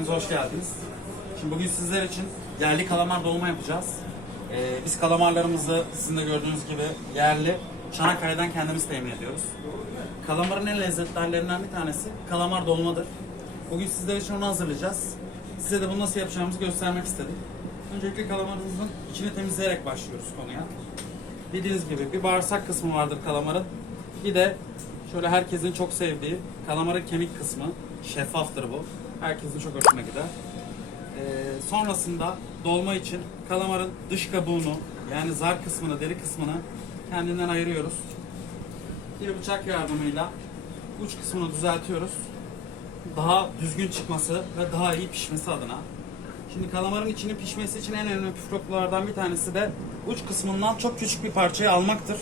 Hepiniz hoş geldiniz. Şimdi bugün sizler için yerli kalamar dolma yapacağız. Ee, biz kalamarlarımızı sizin de gördüğünüz gibi yerli Çanakkale'den kendimiz temin ediyoruz. Kalamarın en lezzetli hallerinden bir tanesi kalamar dolmadır. Bugün sizler için onu hazırlayacağız. Size de bunu nasıl yapacağımızı göstermek istedim. Öncelikle kalamarımızın içini temizleyerek başlıyoruz konuya. Bildiğiniz gibi bir bağırsak kısmı vardır kalamarın. Bir de şöyle herkesin çok sevdiği kalamarın kemik kısmı. Şeffaftır bu. Herkesin çok hoşuna gider. Ee, sonrasında dolma için kalamarın dış kabuğunu yani zar kısmını, deri kısmını kendinden ayırıyoruz. Bir bıçak yardımıyla uç kısmını düzeltiyoruz. Daha düzgün çıkması ve daha iyi pişmesi adına. Şimdi kalamarın içinin pişmesi için en önemli püf noktalardan bir tanesi de uç kısmından çok küçük bir parçayı almaktır.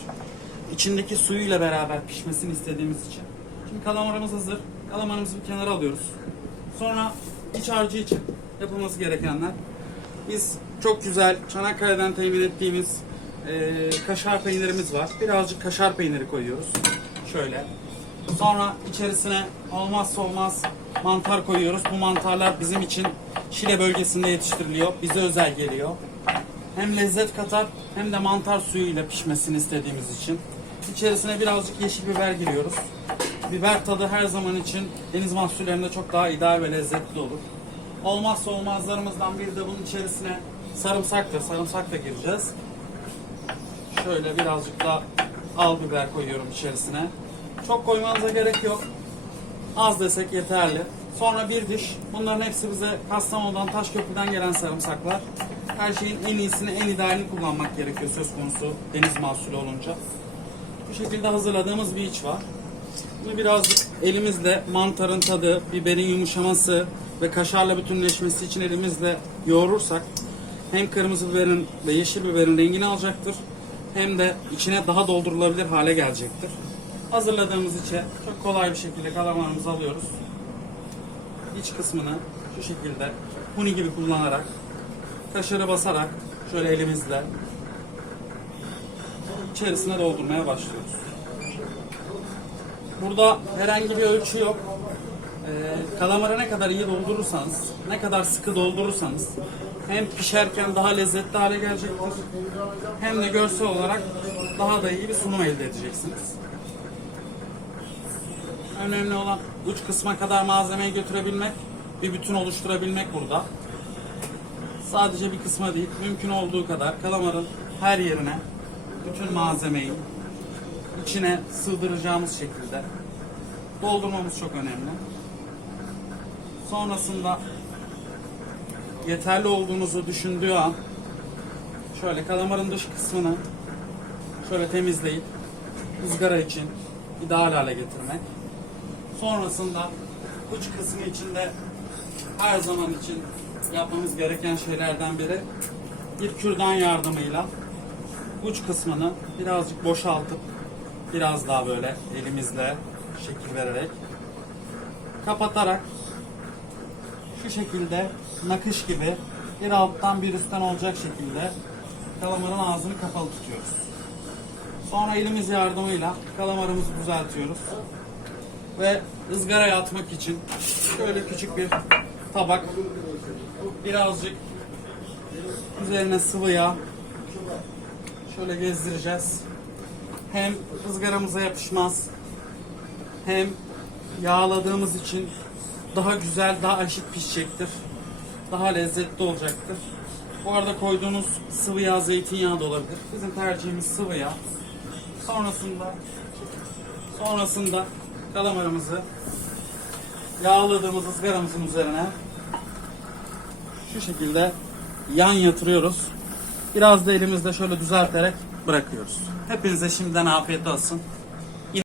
İçindeki suyuyla beraber pişmesini istediğimiz için. Şimdi kalamarımız hazır. Kalamarımızı bir kenara alıyoruz. Sonra iç harcı için yapılması gerekenler. Biz çok güzel Çanakkale'den temin ettiğimiz eee, kaşar peynirimiz var. Birazcık kaşar peyniri koyuyoruz. Şöyle. Sonra içerisine olmazsa olmaz mantar koyuyoruz. Bu mantarlar bizim için Şile bölgesinde yetiştiriliyor. Bize özel geliyor. Hem lezzet katar hem de mantar suyuyla pişmesini istediğimiz için. İçerisine birazcık yeşil biber giriyoruz. Biber tadı her zaman için deniz mahsullerinde çok daha ideal ve lezzetli olur. Olmazsa olmazlarımızdan biri de bunun içerisine sarımsaktır. Sarımsak da gireceğiz. Şöyle birazcık da al biber koyuyorum içerisine. Çok koymanıza gerek yok. Az desek yeterli. Sonra bir diş. Bunların hepsi bize Kastamonu'dan, Taşköprü'den gelen sarımsaklar. Her şeyin en iyisini, en idealini kullanmak gerekiyor söz konusu deniz mahsulü olunca. Bu şekilde hazırladığımız bir iç var. Bunu birazcık elimizle mantarın tadı, biberin yumuşaması ve kaşarla bütünleşmesi için elimizle yoğurursak hem kırmızı biberin ve yeşil biberin rengini alacaktır hem de içine daha doldurulabilir hale gelecektir. Hazırladığımız içe çok kolay bir şekilde kalamarımızı alıyoruz. İç kısmını şu şekilde huni gibi kullanarak kaşarı basarak şöyle elimizle içerisine doldurmaya başlıyoruz. Burada herhangi bir ölçü yok. Ee, kalamarı ne kadar iyi doldurursanız, ne kadar sıkı doldurursanız hem pişerken daha lezzetli hale gelecektir hem de görsel olarak daha da iyi bir sunum elde edeceksiniz. Önemli olan uç kısma kadar malzemeyi götürebilmek, bir bütün oluşturabilmek burada. Sadece bir kısma değil, mümkün olduğu kadar kalamarın her yerine bütün malzemeyi içine sığdıracağımız şekilde doldurmamız çok önemli. Sonrasında yeterli olduğunuzu düşündüğü an şöyle kalamarın dış kısmını şöyle temizleyip ızgara için ideal hale getirmek. Sonrasında uç kısmı içinde her zaman için yapmamız gereken şeylerden biri bir kürdan yardımıyla uç kısmını birazcık boşaltıp biraz daha böyle elimizle şekil vererek kapatarak şu şekilde nakış gibi bir alttan bir üstten olacak şekilde kalamarın ağzını kapalı tutuyoruz. Sonra elimiz yardımıyla kalamarımızı düzeltiyoruz. Ve ızgaraya atmak için şöyle küçük bir tabak birazcık üzerine sıvı yağ şöyle gezdireceğiz. Hem ızgaramıza yapışmaz hem yağladığımız için daha güzel, daha aşık pişecektir. Daha lezzetli olacaktır. Bu arada koyduğunuz sıvı yağ, zeytinyağı da olabilir. Bizim tercihimiz sıvı yağ. Sonrasında sonrasında kalamarımızı yağladığımız ızgaramızın üzerine şu şekilde yan yatırıyoruz. Biraz da elimizde şöyle düzelterek bırakıyoruz. Hepinize şimdiden afiyet olsun.